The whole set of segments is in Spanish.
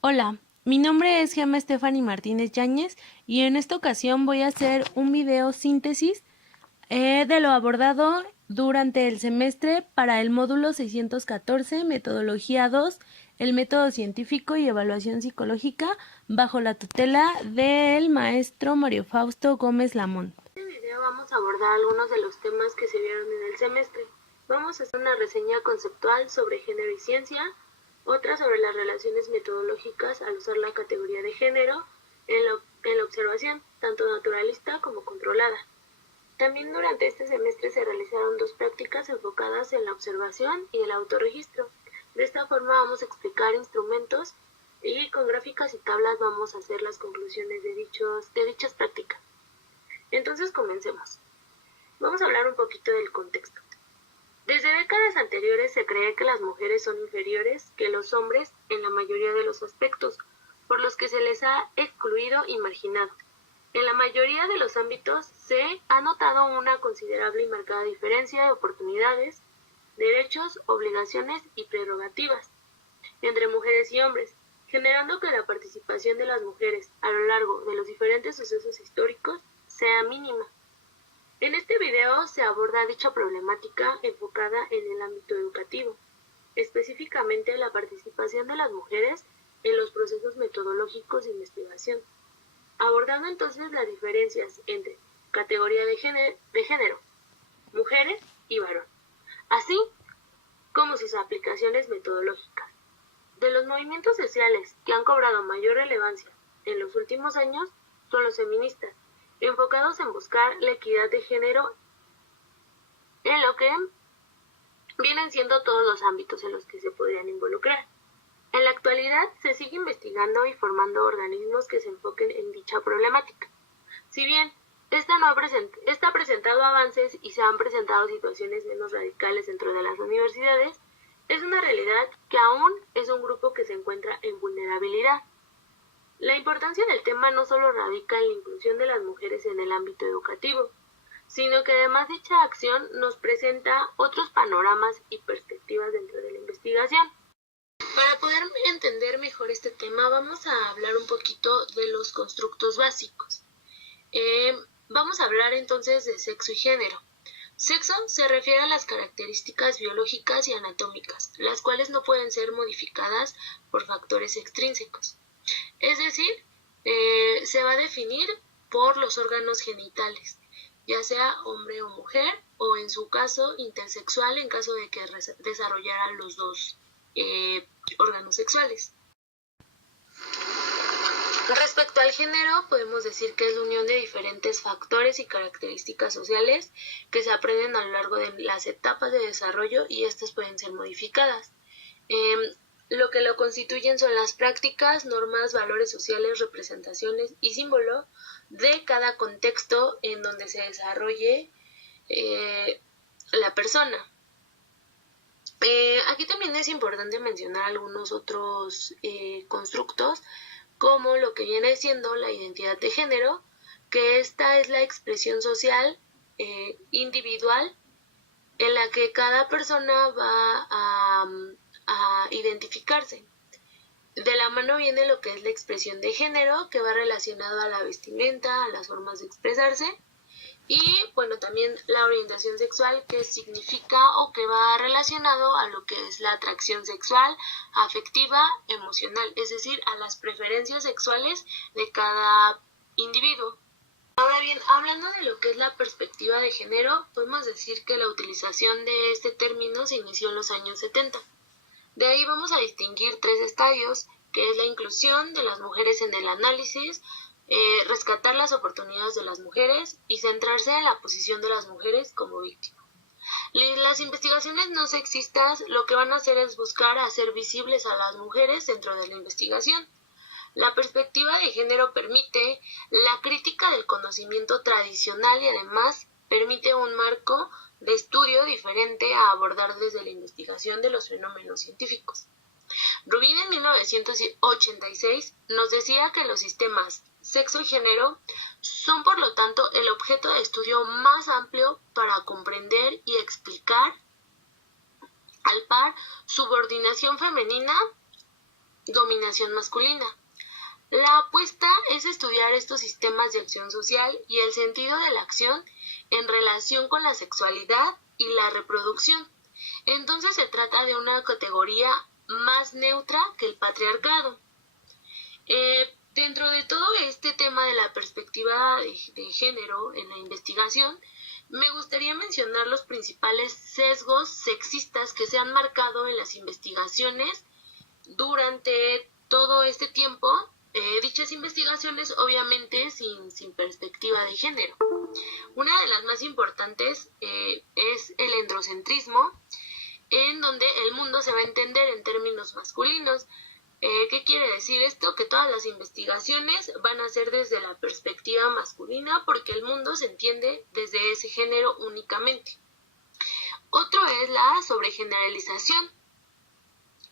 Hola, mi nombre es Gemma Stephanie Martínez Yáñez y en esta ocasión voy a hacer un video síntesis de lo abordado durante el semestre para el módulo 614, metodología 2, el método científico y evaluación psicológica bajo la tutela del maestro Mario Fausto Gómez Lamont. En este video vamos a abordar algunos de los temas que se vieron en el semestre. Vamos a hacer una reseña conceptual sobre género y ciencia, otra sobre las relaciones metodológicas al usar la categoría de género en la observación, tanto naturalista como controlada. También durante este semestre se realizaron dos prácticas enfocadas en la observación y el autorregistro. De esta forma vamos a explicar instrumentos y con gráficas y tablas vamos a hacer las conclusiones de dichas prácticas. Entonces comencemos. Vamos a hablar un poquito del contexto. Desde décadas anteriores se cree que las mujeres son inferiores que los hombres en la mayoría de los aspectos, por los que se les ha excluido y marginado. En la mayoría de los ámbitos se ha notado una considerable y marcada diferencia de oportunidades, derechos, obligaciones y prerrogativas entre mujeres y hombres, generando que la participación de las mujeres a lo largo de los diferentes sucesos históricos sea mínima. En este video se aborda dicha problemática enfocada en el ámbito educativo, específicamente la participación de las mujeres en los procesos metodológicos de investigación, abordando entonces las diferencias entre categoría de género, mujeres y varón, así como sus aplicaciones metodológicas. De los movimientos sociales que han cobrado mayor relevancia en los últimos años son los feministas, enfocados en buscar la equidad de género en lo que vienen siendo todos los ámbitos en los que se podrían involucrar. En la actualidad se sigue investigando y formando organismos que se enfoquen en dicha problemática. Si bien esta ha presentado avances y se han presentado situaciones menos radicales dentro de las universidades, es una realidad que aún es un grupo que se encuentra en vulnerabilidad. La importancia del tema no solo radica en la inclusión de las mujeres en el ámbito educativo, sino que además dicha acción nos presenta otros panoramas y perspectivas dentro de la investigación. Para poder entender mejor este tema, vamos a hablar un poquito de los constructos básicos. Vamos a hablar entonces de sexo y género. Sexo se refiere a las características biológicas y anatómicas, las cuales no pueden ser modificadas por factores extrínsecos. Es decir, se va a definir por los órganos genitales, ya sea hombre o mujer, o en su caso intersexual en caso de que desarrollaran los dos órganos sexuales. Respecto al género, podemos decir que es la unión de diferentes factores y características sociales que se aprenden a lo largo de las etapas de desarrollo y estas pueden ser modificadas. Lo que lo constituyen son las prácticas, normas, valores sociales, representaciones y símbolo de cada contexto en donde se desarrolle la persona. Aquí también es importante mencionar algunos otros constructos, como lo que viene siendo la identidad de género, que esta es la expresión social individual en la que cada persona va a identificarse. De la mano viene lo que es la expresión de género, que va relacionado a la vestimenta, a las formas de expresarse, y bueno, también la orientación sexual, que significa o que va relacionado a lo que es la atracción sexual, afectiva, emocional, es decir, a las preferencias sexuales de cada individuo. Ahora bien, hablando de lo que es la perspectiva de género, podemos decir que la utilización de este término se inició en los años 70. De ahí vamos a distinguir tres estadios, que es la inclusión de las mujeres en el análisis, rescatar las oportunidades de las mujeres y centrarse en la posición de las mujeres como víctimas. Las investigaciones no sexistas lo que van a hacer es buscar hacer visibles a las mujeres dentro de la investigación. La perspectiva de género permite la crítica del conocimiento tradicional y además permite un marco de estudio diferente a abordar desde la investigación de los fenómenos científicos. Rubin en 1986 nos decía que los sistemas sexo y género son por lo tanto el objeto de estudio más amplio para comprender y explicar al par subordinación femenina dominación masculina. La apuesta es estudiar estos sistemas de acción social y el sentido de la acción en relación con la sexualidad y la reproducción. Entonces se trata de una categoría más neutra que el patriarcado. Dentro de todo este tema de la perspectiva de género en la investigación, me gustaría mencionar los principales sesgos sexistas que se han marcado en las investigaciones durante todo este tiempo. Dichas investigaciones obviamente sin perspectiva de género. Una de las más importantes es el androcentrismo, en donde el mundo se va a entender en términos masculinos. ¿Qué quiere decir esto? Que todas las investigaciones van a ser desde la perspectiva masculina porque el mundo se entiende desde ese género únicamente. Otro es la sobregeneralización,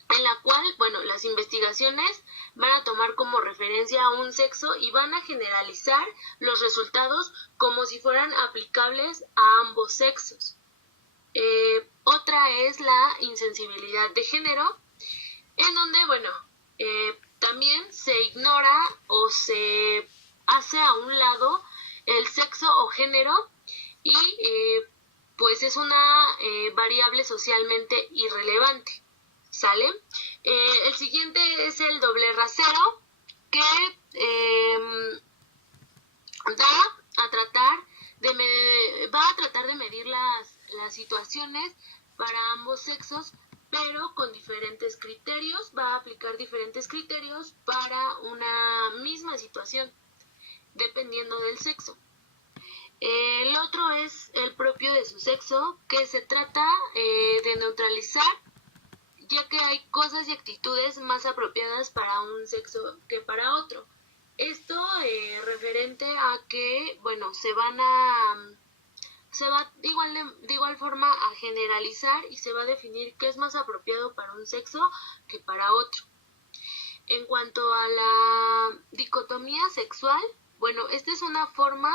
en la cual, las investigaciones van a tomar como referencia a un sexo y van a generalizar los resultados como si fueran aplicables a ambos sexos. Otra es la insensibilidad de género, en donde, también se ignora o se hace a un lado el sexo o género y pues es una variable socialmente irrelevante. ¿Sale? El siguiente es el doble rasero, que va a tratar de medir las situaciones para ambos sexos, pero con diferentes criterios. Va a aplicar diferentes criterios para una misma situación, dependiendo del sexo. El otro es el propio de su sexo, que se trata de neutralizar, ya que hay cosas y actitudes más apropiadas para un sexo que para otro. Esto referente a que, se va de igual forma a generalizar y se va a definir qué es más apropiado para un sexo que para otro. En cuanto a la dicotomía sexual, esta es una forma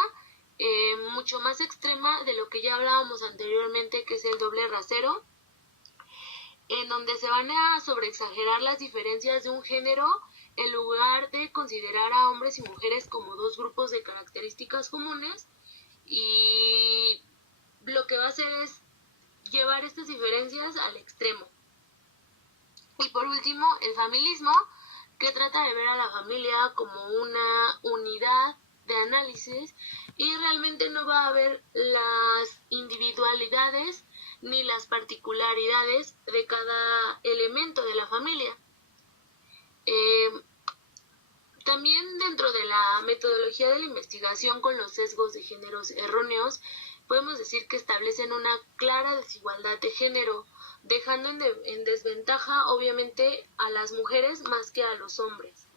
mucho más extrema de lo que ya hablábamos anteriormente, que es el doble rasero, en donde se van a sobreexagerar las diferencias de un género en lugar de considerar a hombres y mujeres como dos grupos de características comunes, y lo que va a hacer es llevar estas diferencias al extremo. Y por último, el familismo, que trata de ver a la familia como una unidad de análisis y realmente no va a ver las individualidades ni las particularidades de cada elemento de la familia. También dentro de la metodología de la investigación con los sesgos de géneros erróneos, podemos decir que establecen una clara desigualdad de género, dejando en desventaja obviamente a las mujeres más que a los hombres.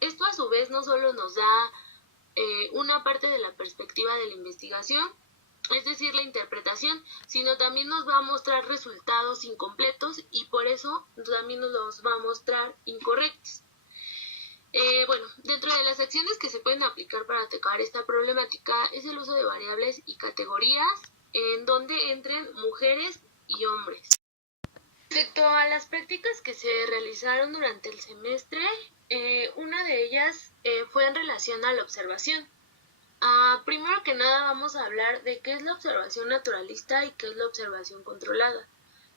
Esto a su vez no solo nos da una parte de la perspectiva de la investigación, es decir, la interpretación, sino también nos va a mostrar resultados incompletos y por eso también nos los va a mostrar incorrectos. Dentro de las acciones que se pueden aplicar para atacar esta problemática es el uso de variables y categorías en donde entren mujeres y hombres. Respecto a las prácticas que se realizaron durante el semestre, una de ellas fue en relación a la observación. Primero que nada vamos a hablar de qué es la observación naturalista y qué es la observación controlada.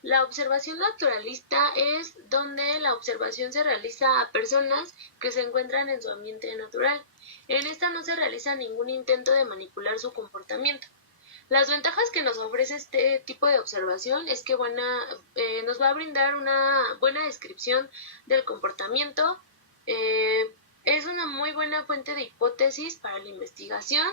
La observación naturalista es donde la observación se realiza a personas que se encuentran en su ambiente natural. En esta no se realiza ningún intento de manipular su comportamiento. Las ventajas que nos ofrece este tipo de observación es que nos va a brindar una buena descripción del comportamiento. Es una muy buena fuente de hipótesis para la investigación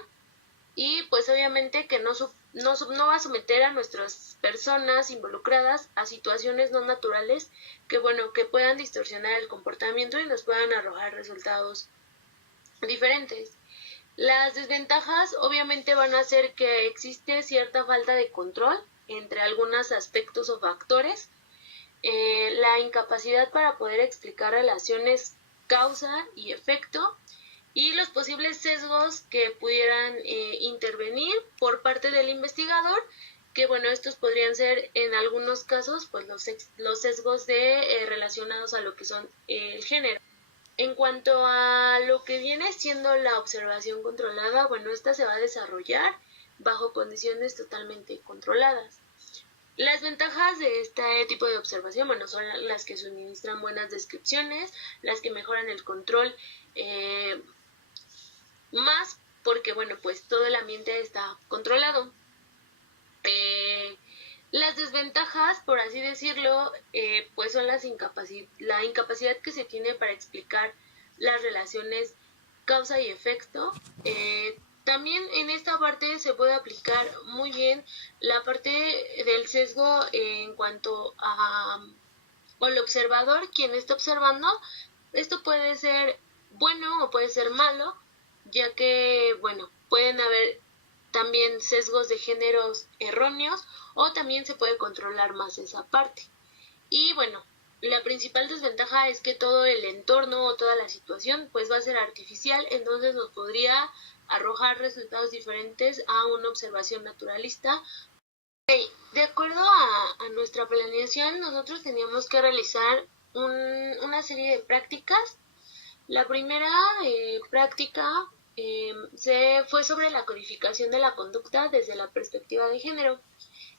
y pues obviamente que no va a someter a nuestras personas involucradas a situaciones no naturales que puedan distorsionar el comportamiento y nos puedan arrojar resultados diferentes. Las desventajas obviamente van a ser que existe cierta falta de control entre algunos aspectos o factores, la incapacidad para poder explicar relaciones causa y efecto y los posibles sesgos que pudieran intervenir por parte del investigador que bueno, estos podrían ser en algunos casos pues los sesgos relacionados a lo que son el género. En cuanto a lo que viene siendo la observación controlada, bueno, esta se va a desarrollar bajo condiciones totalmente controladas. Las ventajas de este tipo de observación, bueno, son las que suministran buenas descripciones, las que mejoran el control, más porque, bueno, pues todo el ambiente está controlado. Las desventajas, por así decirlo, pues son la incapacidad que se tiene para explicar las relaciones causa y efecto. También en esta parte se puede aplicar muy bien la parte del sesgo en cuanto al observador, quien está observando. Esto puede ser bueno o puede ser malo, ya que, bueno, pueden haber también sesgos de géneros erróneos o también se puede controlar más esa parte. Y bueno, la principal desventaja es que todo el entorno o toda la situación pues va a ser artificial, entonces nos podría arrojar resultados diferentes a una observación naturalista. De acuerdo a nuestra planeación, nosotros teníamos que realizar una serie de prácticas. La primera práctica fue sobre la codificación de la conducta desde la perspectiva de género.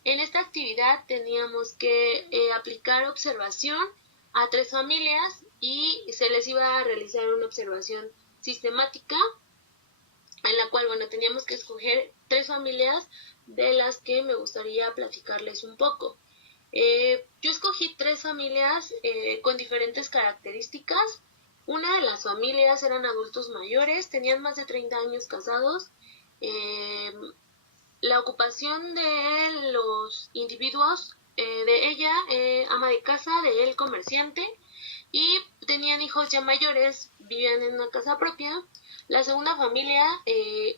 En esta actividad teníamos que aplicar observación a 3 familias y se les iba a realizar una observación sistemática en la cual, bueno, teníamos que escoger 3 familias de las que me gustaría platicarles un poco. Yo escogí 3 familias con diferentes características. Una de las familias eran adultos mayores, tenían más de 30 años casados. La ocupación de los individuos, de ella, ama de casa, de él, comerciante, y tenían hijos ya mayores, vivían en una casa propia. La segunda familia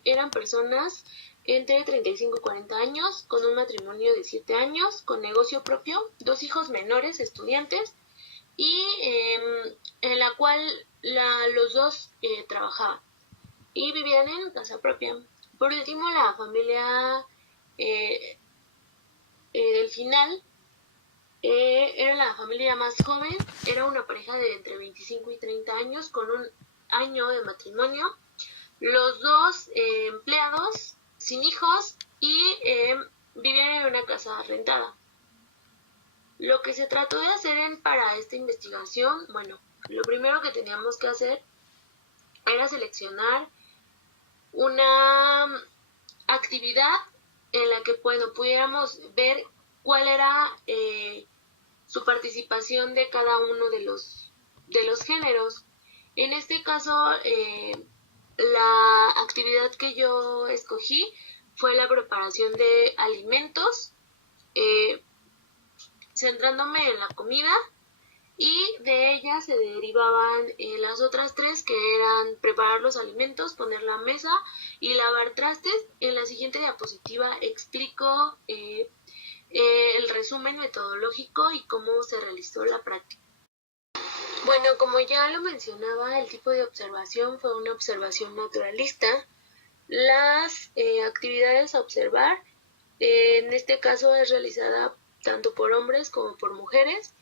eran personas entre 35 y 40 años, con un matrimonio de 7 años, con negocio propio, 2 hijos menores, estudiantes, y en la cual los dos trabajaban y vivían en casa propia. Por último, la familia del final era la familia más joven, era una pareja de entre 25 y 30 años con un año de matrimonio, los dos empleados, sin hijos y vivían en una casa rentada. Lo que se trató de hacer para esta investigación, bueno, lo primero que teníamos que hacer era seleccionar una actividad en la que, bueno, pudiéramos ver cuál era su participación de cada uno de los géneros. En este caso, la actividad que yo escogí fue la preparación de alimentos, centrándome en la comida, y de ella se derivaban las otras 3, que eran preparar los alimentos, poner la mesa y lavar trastes. En la siguiente diapositiva explico el resumen metodológico y cómo se realizó la práctica. Bueno, como ya lo mencionaba, el tipo de observación fue una observación naturalista. Las actividades a observar, en este caso es realizada tanto por hombres como por mujeres,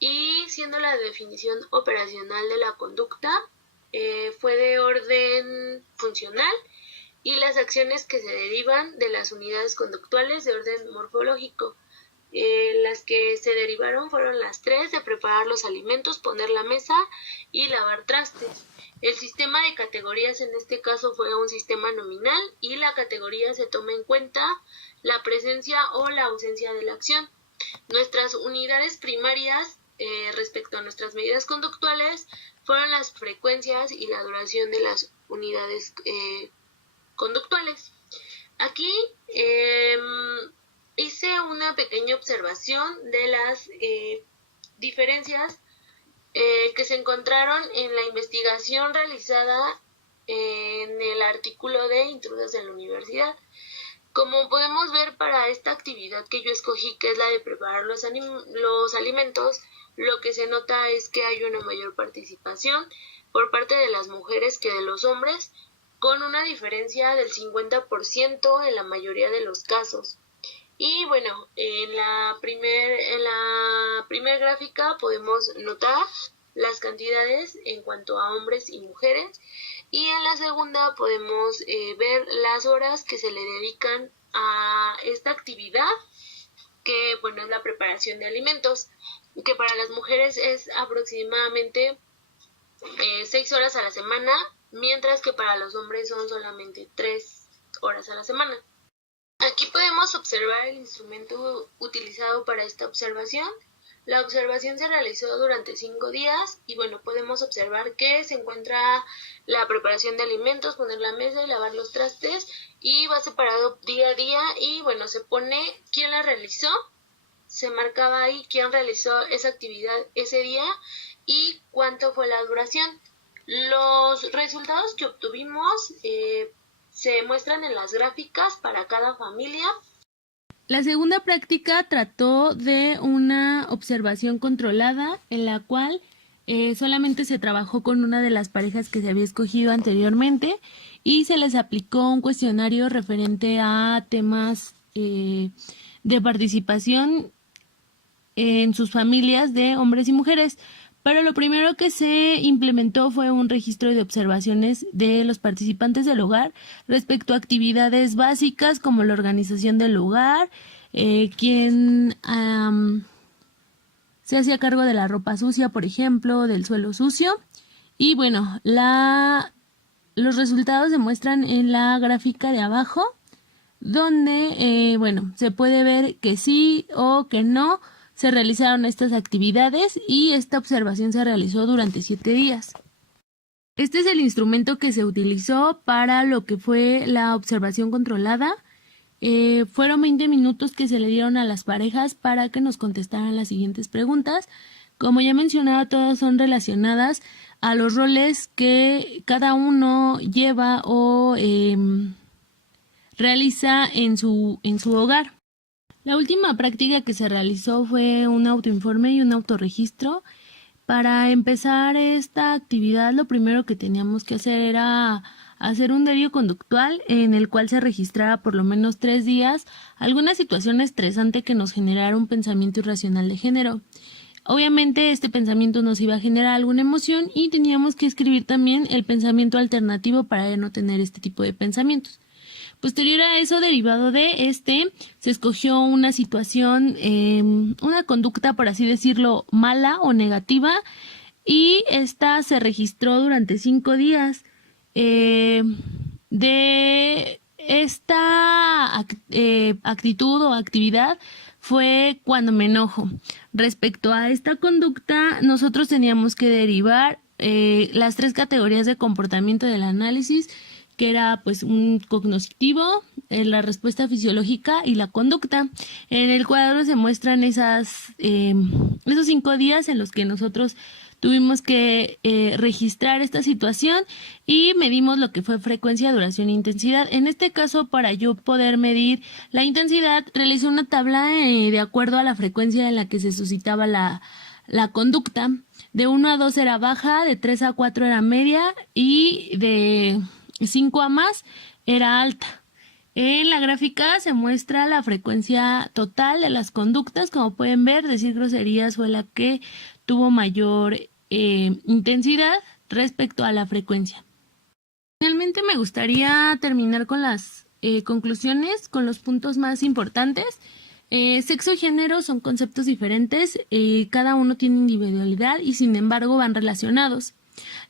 y siendo la definición operacional de la conducta fue de orden funcional, y las acciones que se derivan de las unidades conductuales de orden morfológico. Las que se derivaron fueron las 3 de preparar los alimentos, poner la mesa y lavar trastes. El sistema de categorías en este caso fue un sistema nominal, y la categoría se toma en cuenta la presencia o la ausencia de la acción. Nuestras unidades primarias respecto a nuestras medidas conductuales fueron las frecuencias y la duración de las unidades conductuales. Aquí hice una pequeña observación de las diferencias que se encontraron en la investigación realizada en el artículo de Intrusos en la Universidad. Como podemos ver, para esta actividad que yo escogí, que es la de preparar los alimentos, lo que se nota es que hay una mayor participación por parte de las mujeres que de los hombres, con una diferencia del 50% en la mayoría de los casos. Y bueno, en la primer gráfica podemos notar las cantidades en cuanto a hombres y mujeres, y en la segunda podemos ver las horas que se le dedican a esta actividad, que bueno, es la preparación de alimentos, que para las mujeres es aproximadamente 6 horas a la semana, mientras que para los hombres son solamente 3 horas a la semana. Aquí podemos observar el instrumento utilizado para esta observación. La observación se realizó durante 5 días y bueno, podemos observar que se encuentra la preparación de alimentos, poner la mesa y lavar los trastes, y va separado día a día, y bueno, se pone quién la realizó, se marcaba ahí quién realizó esa actividad ese día y cuánto fue la duración. Los resultados que obtuvimos se muestran en las gráficas para cada familia. La segunda práctica trató de una observación controlada en la cual solamente se trabajó con una de las parejas que se había escogido anteriormente y se les aplicó un cuestionario referente a temas de participación en sus familias de hombres y mujeres. Pero lo primero que se implementó fue un registro de observaciones de los participantes del hogar respecto a actividades básicas como la organización del hogar, quién se hacía cargo de la ropa sucia, por ejemplo, del suelo sucio. Y bueno, los resultados se muestran en la gráfica de abajo, donde, bueno, se puede ver que sí o que no se realizaron estas actividades, y esta observación se realizó durante 7 días. Este es el instrumento que se utilizó para lo que fue la observación controlada. Fueron 20 minutos que se le dieron a las parejas para que nos contestaran las siguientes preguntas. Como ya mencionaba, todas son relacionadas a los roles que cada uno lleva o realiza en su hogar. La última práctica que se realizó fue un autoinforme y un autorregistro. Para empezar esta actividad, lo primero que teníamos que hacer era hacer un diario conductual en el cual se registrara por lo menos 3 días alguna situación estresante que nos generara un pensamiento irracional de género. Obviamente este pensamiento nos iba a generar alguna emoción y teníamos que escribir también el pensamiento alternativo para no tener este tipo de pensamientos. Posterior a eso, derivado de se escogió una situación, una conducta, por así decirlo, mala o negativa, y esta se registró durante 5 días. De esta actitud o actividad fue cuando me enojo. Respecto a esta conducta, nosotros teníamos que derivar las 3 categorías de comportamiento del análisis, que era pues un cognoscitivo, la respuesta fisiológica y la conducta. En el cuadro se muestran esos 5 días en los que nosotros tuvimos que registrar esta situación y medimos lo que fue frecuencia, duración e intensidad. En este caso, para yo poder medir la intensidad, realicé una tabla de acuerdo a la frecuencia en la que se suscitaba la conducta. De 1 a 2 era baja, de 3 a 4 era media y de 5 a más era alta. En la gráfica se muestra la frecuencia total de las conductas. Como pueden ver, decir groserías fue la que tuvo mayor intensidad respecto a la frecuencia. Finalmente me gustaría terminar con las conclusiones, con los puntos más importantes. Sexo y género son conceptos diferentes, cada uno tiene individualidad y sin embargo van relacionados.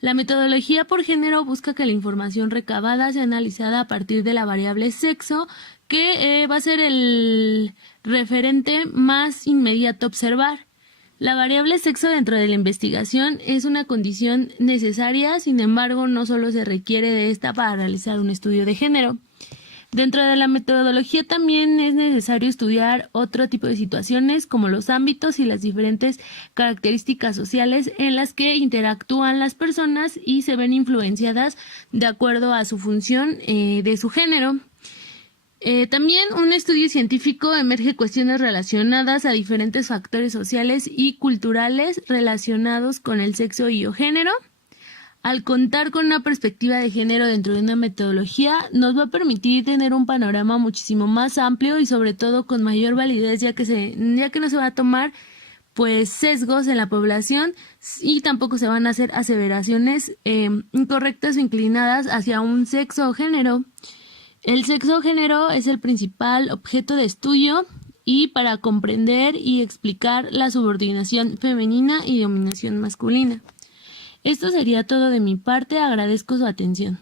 La metodología por género busca que la información recabada sea analizada a partir de la variable sexo, que va a ser el referente más inmediato a observar. La variable sexo dentro de la investigación es una condición necesaria, sin embargo, no solo se requiere de esta para realizar un estudio de género. Dentro de la metodología también es necesario estudiar otro tipo de situaciones, como los ámbitos y las diferentes características sociales en las que interactúan las personas y se ven influenciadas de acuerdo a su función de su género. También un estudio científico emerge cuestiones relacionadas a diferentes factores sociales y culturales relacionados con el sexo y o género. Al contar con una perspectiva de género dentro de una metodología, nos va a permitir tener un panorama muchísimo más amplio y sobre todo con mayor validez, ya que no se va a tomar pues sesgos en la población y tampoco se van a hacer aseveraciones incorrectas o inclinadas hacia un sexo o género. El sexo o género es el principal objeto de estudio y para comprender y explicar la subordinación femenina y dominación masculina. Esto sería todo de mi parte, agradezco su atención.